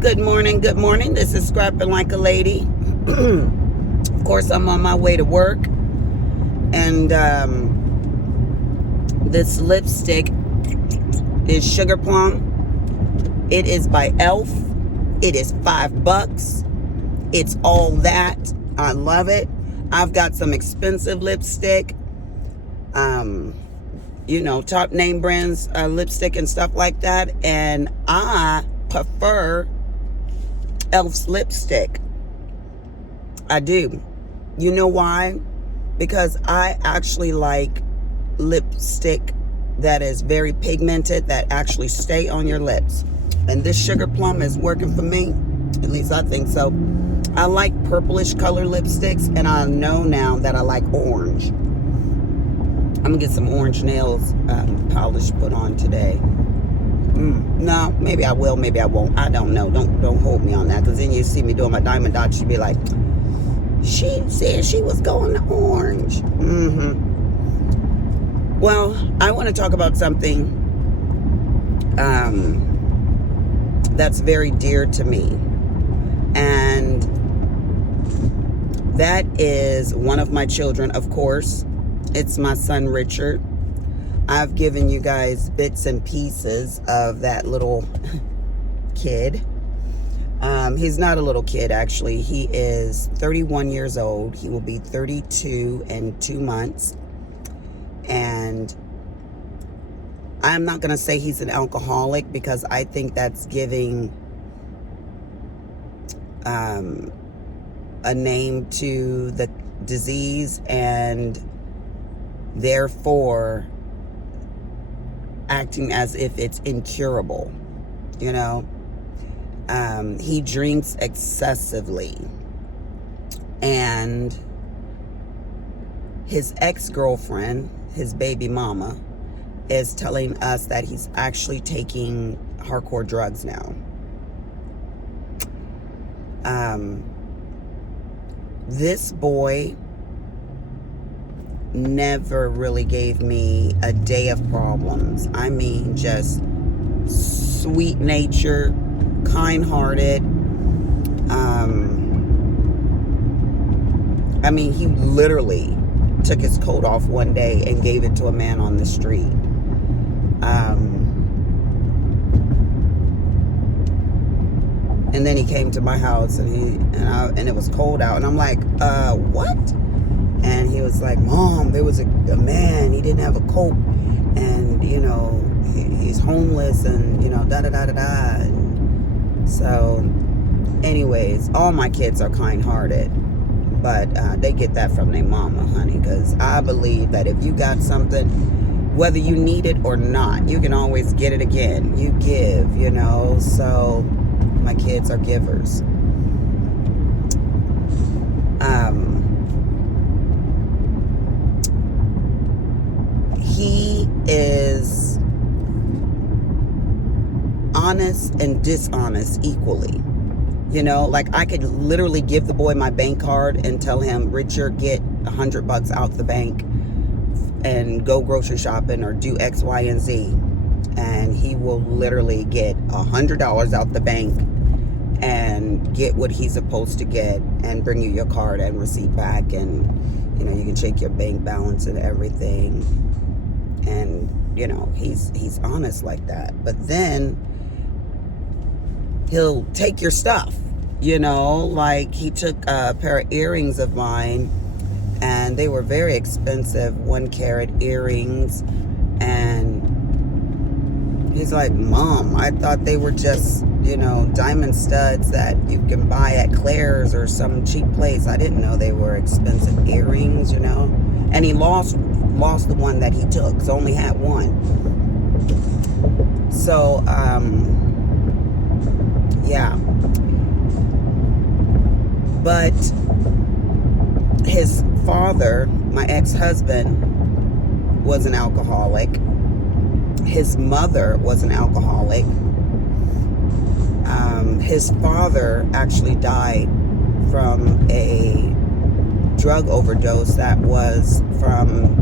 Good morning, good morning. This is Scrapping Like a Lady. Of course, I'm on my way to work. And this lipstick is Sugar Plum. It is by e.l.f. It is $5. It's all that. I love it. I've got some expensive lipstick. Top name brands, lipstick and stuff like that. And I prefer e.l.f.'s lipstick. I do. You know why? Because I actually like lipstick that is very pigmented, that actually stay on your lips. And this Sugar Plum is working for me. At least I think so. I like purplish color lipsticks, and I know now that I like orange. I'm gonna get some orange nails polish put on today. No, maybe I will, maybe I won't. I don't know. Don't hold me on that, because then you see me doing my diamond dot, you'd be like, she said she was going to orange. Well, I want to talk about something that's very dear to me. And that is one of my children, of course. It's my son, Richard. I've given you guys bits and pieces of that little kid. He's not a little kid, actually. He is 31 years old. He will be 32 in 2 months. And I'm not going to say he's an alcoholic, because I think that's giving a name to the disease, and therefore acting as if it's incurable. He drinks excessively, and his ex-girlfriend, his baby mama, is telling us that he's actually taking hardcore drugs now. This boy never really gave me a day of problems. I mean, just sweet nature, kind-hearted. He literally took his coat off one day and gave it to a man on the street. And then he came to my house, and it was cold out, and I'm like, what? And he was like, Mom, there was a man, he didn't have a coat, and he's homeless, and da-da-da-da-da. So anyways, all my kids are kind-hearted, but they get that from their mama, honey, because I believe that if you got something, whether you need it or not, you can always get it again. You give, so my kids are givers. He is honest and dishonest equally. I could literally give the boy my bank card and tell him, Richard, get $100 out the bank and go grocery shopping or do X, Y, and Z. And he will literally get $100 out the bank and get what he's supposed to get and bring you your card and receipt back. And, you can check your bank balance and everything. And, he's honest like that. But then he'll take your stuff, like he took a pair of earrings of mine, and they were very expensive, 1-carat earrings. And he's like, Mom, I thought they were just, diamond studs that you can buy at Claire's or some cheap place. I didn't know they were expensive earrings, And he lost the one that he took, so only had one. So, yeah. But his father, my ex-husband, was an alcoholic. His mother was an alcoholic. His father actually died from a drug overdose that was from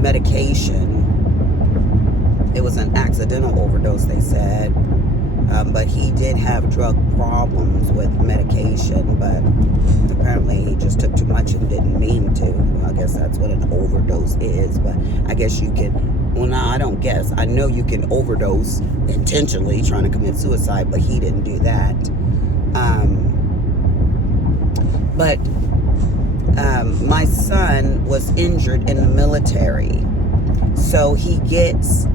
medication. It was an accidental overdose, they said. But he did have drug problems with medication, but apparently he just took too much and didn't mean to. I guess that's what an overdose is, but I guess you can, well, no, I don't guess. I know you can overdose intentionally trying to commit suicide, but he didn't do that. But my son was injured in the military, so he gets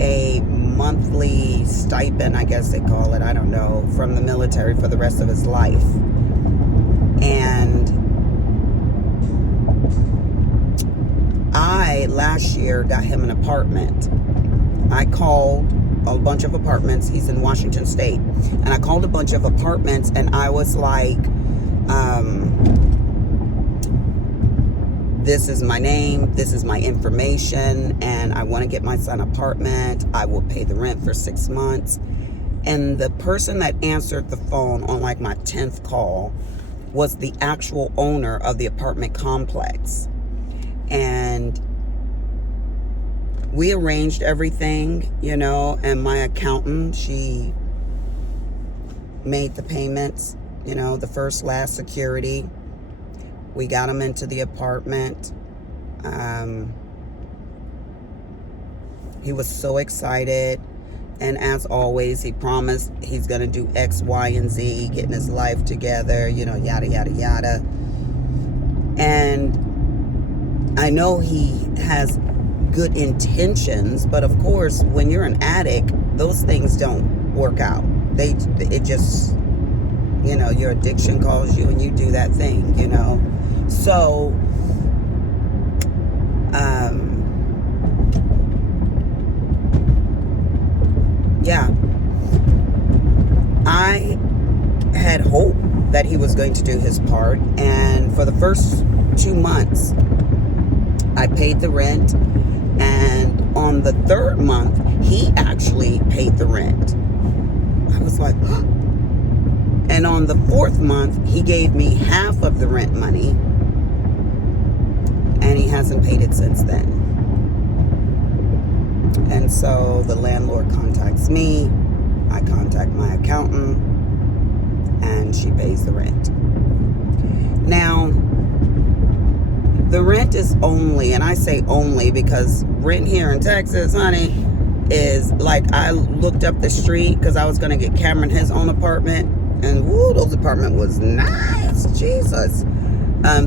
a monthly stipend, I guess they call it, I don't know, from the military for the rest of his life. And I, last year, got him an apartment. I called a bunch of apartments. He's in Washington State. And I called a bunch of apartments, and I was like, this is my name, this is my information, and I want to get my son an apartment. I will pay the rent for 6 months. And the person that answered the phone on like my 10th call was the actual owner of the apartment complex. And we arranged everything, you know, and my accountant, she made the payments, you know, the first, last security. We got him into the apartment. He was so excited. And as always, he promised he's going to do X, Y, and Z, getting his life together, you know, yada, yada, yada. And I know he has good intentions, but of course, when you're an addict, those things don't work out. It just, you know, your addiction calls you and you do that thing, you know. So, yeah, I had hope that he was going to do his part, and for the first 2 months, I paid the rent, and on the 3rd month, he actually paid the rent. I was like, and on the 4th month, he gave me half of the rent money, and he hasn't paid it since then. And so the landlord contacts me, I contact my accountant, and she pays the rent. Now, the rent is only, and I say only because rent here in Texas, honey, is like, I looked up the street because I was going to get Cameron his own apartment, and woo, those apartment was nice, Jesus.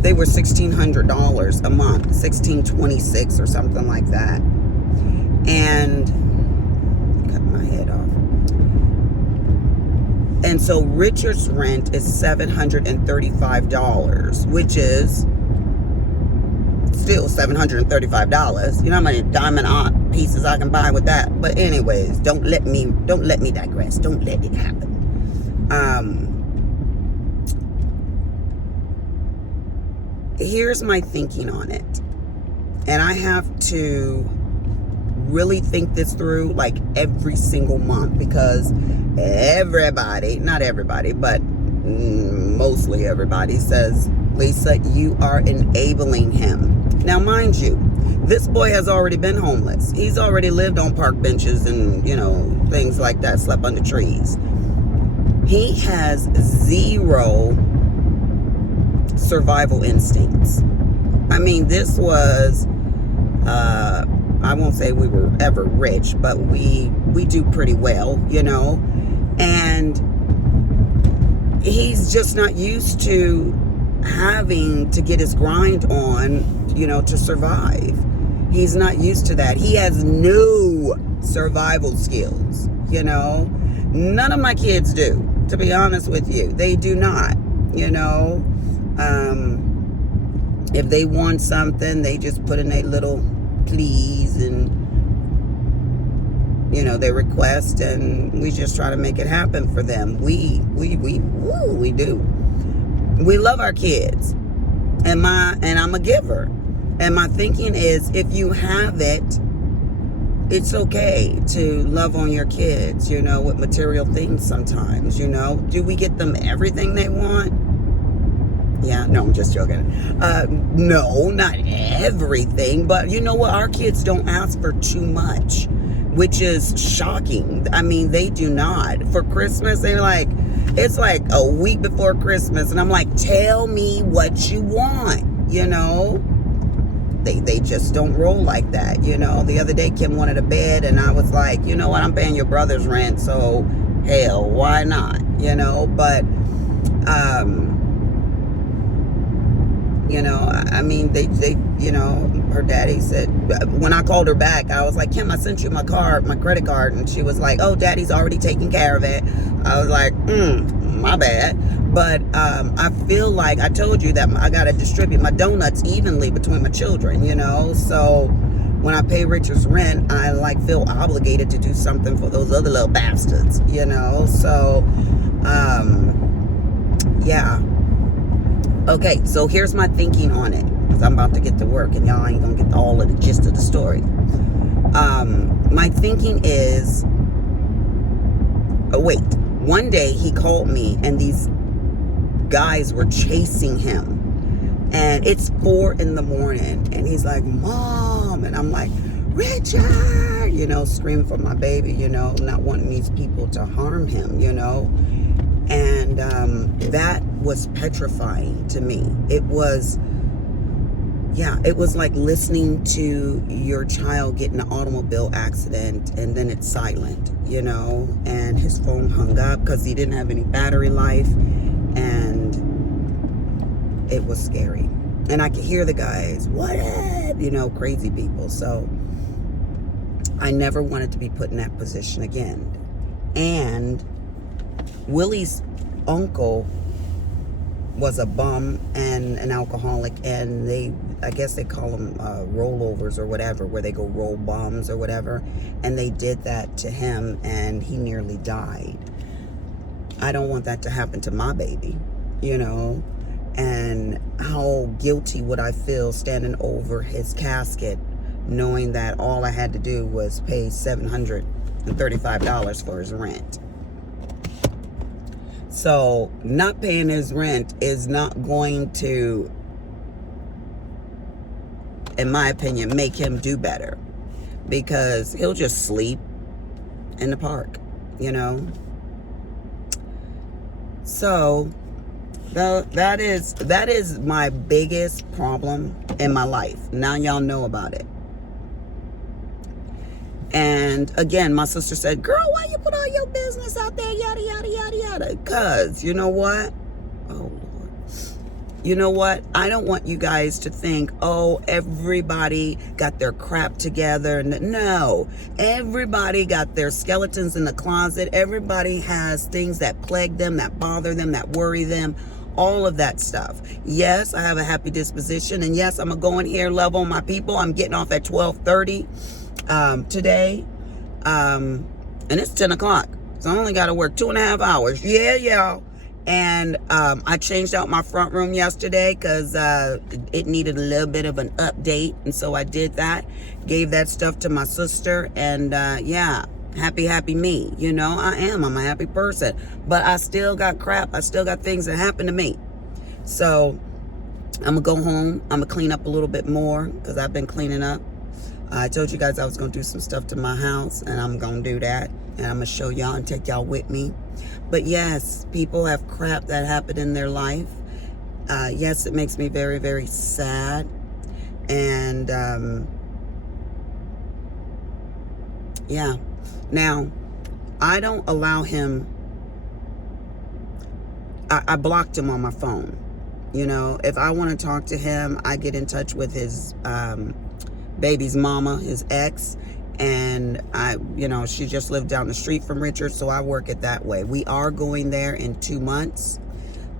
They were $1,600 a month, $1,626 or something like that. And cut my head off. And so Richard's rent is $735, which is still $735. You know how many diamond pieces I can buy with that? But anyways, don't let me digress. Don't let it happen. Here's my thinking on it. And I have to really think this through like every single month, because everybody, not everybody, but mostly everybody says, Lisa, you are enabling him. Now, mind you, this boy has already been homeless. He's already lived on park benches and, you know, things like that, slept under trees. He has zero survival instincts. I mean, this was, I won't say we were ever rich, but we do pretty well, you know, and he's just not used to having to get his grind on, you know, to survive. He's not used to that. He has no survival skills, you know. None of my kids do, to be honest with you. They do not, you know. If they want something, they just put in a little please and, you know, they request, and we just try to make it happen for them. We do. We love our kids, and I'm a giver, and my thinking is, if you have it, it's okay to love on your kids, you know, with material things sometimes, you know. Do we get them everything they want? Yeah, no, I'm just joking. No, not everything, but you know what? Our kids don't ask for too much. which is shocking. I mean, they do not. For Christmas, they're like, it's like a week before Christmas, and I'm like, tell me what you want, you know? They just don't roll like that, you know? The other day, Kim wanted a bed, and I was like, you know what? I'm paying your brother's rent, so hell, why not, you know? But, you know, I mean, they, you know, her daddy said, when I called her back, I was like, Kim, I sent you my credit card. And she was like, oh, daddy's already taking care of it. I was like, my bad. But I feel like I told you that I got to distribute my donuts evenly between my children, you know. So when I pay Richard's rent, I like feel obligated to do something for those other little bastards, you know. So, yeah. Okay, so here's my thinking on it, because I'm about to get to work and y'all ain't gonna get all of the gist of the story. My thinking is, one day he called me and these guys were chasing him, and it's 4 a.m, and he's like, Mom, and I'm like, Richard, you know, screaming for my baby, you know, not wanting these people to harm him, you know. And that was petrifying to me. It was like listening to your child get in an automobile accident and then it's silent, you know, and his phone hung up because he didn't have any battery life, and it was scary. And I could hear the guys, what up, you know, crazy people. So I never wanted to be put in that position again. And Willie's uncle was a bum and an alcoholic, and I guess they call them rollovers or whatever, where they go roll bombs or whatever, and they did that to him and he nearly died. I don't want that to happen to my baby, you know. And how guilty would I feel standing over his casket knowing that all I had to do was pay $735 for his rent. So not paying his rent is not going to, in my opinion, make him do better, because he'll just sleep in the park, you know. So that is my biggest problem in my life. Now y'all know about it. And again, my sister said, girl, why you put all your business out there, yada, yada, yada, yada? Because, you know what? Oh, Lord. You know what? I don't want you guys to think, oh, everybody got their crap together. No, everybody got their skeletons in the closet. Everybody has things that plague them, that bother them, that worry them. All of that stuff. Yes, I have a happy disposition. And yes, I'm going to go in here, love on my people. I'm getting off at 12:30. Today, and it's 10 o'clock, so I only got to work 2.5 hours. Yeah, y'all. And I changed out my front room yesterday because it needed a little bit of an update, and so I did that. Gave that stuff to my sister, and yeah, happy me. You know, I'm a happy person, but I still got crap. I still got things that happen to me. So I'm gonna go home. I'm gonna clean up a little bit more because I've been cleaning up. I told you guys I was going to do some stuff to my house, and I'm going to do that. And I'm going to show y'all and take y'all with me. But yes, people have crap that happened in their life. Yes, it makes me very, very sad. And yeah. Now, I don't allow him. I blocked him on my phone. You know, if I want to talk to him, I get in touch with his baby's mama, his ex, and she just lived down the street from Richard, so I work it that way. We are going there in 2 months,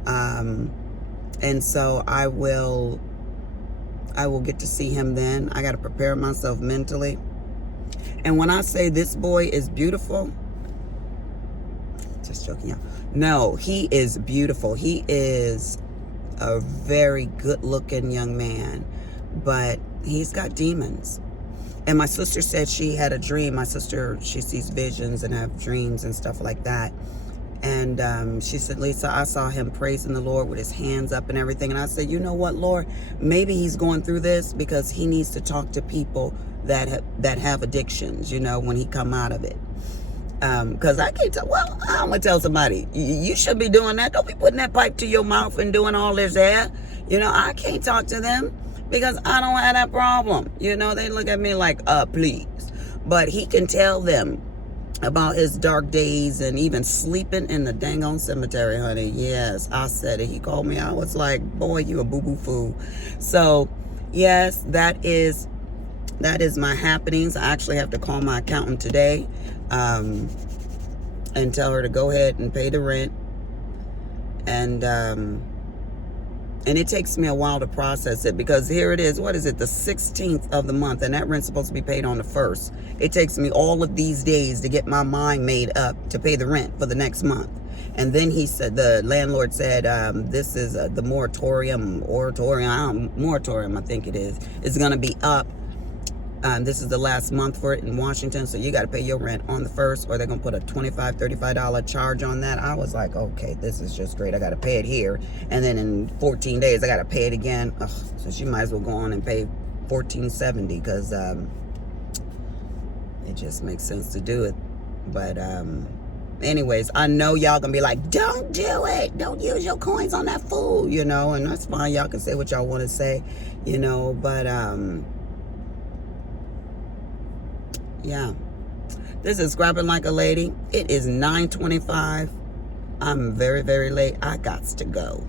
and so I will get to see him then. I got to prepare myself mentally. And when I say this boy is beautiful, just joking, y'all. No, he is beautiful. He is a very good-looking young man, but he's got demons. And my sister said she had a dream. My sister, she sees visions and have dreams and stuff like that. And she said, Lisa, I saw him praising the Lord with his hands up and everything. And I said, you know what, Lord, maybe he's going through this because he needs to talk to people that have addictions, you know, when he come out of it. Because I can't tell, well, I'm going to tell somebody, you should be doing that. Don't be putting that pipe to your mouth and doing all this there. You know, I can't talk to them because I don't have that problem. You know, they look at me like, please. But he can tell them about his dark days and even sleeping in the dang on cemetery, honey. Yes, I said it. He called me. I was like, boy, you a boo-boo fool. So, yes, that is my happenings. I actually have to call my accountant today and tell her to go ahead and pay the rent. And it takes me a while to process it because here it is. What is it? The 16th of the month, and that rent's supposed to be paid on the 1st. It takes me all of these days to get my mind made up to pay the rent for the next month. And then he said, the landlord said, this is the moratorium, I think it is. It's going to be up. This is the last month for it in Washington, so you got to pay your rent on the 1st, or they're going to put a $25, $35 charge on that. I was like, okay, this is just great. I got to pay it here, and then in 14 days, I got to pay it again. Ugh, so she might as well go on and pay $14.70 because it just makes sense to do it. But anyways, I know y'all going to be like, don't do it. Don't use your coins on that fool, you know, and that's fine. Y'all can say what y'all want to say, you know, but yeah, this is Scrapping Like a Lady. It is 9:25. I'm very, very late. I gots to go.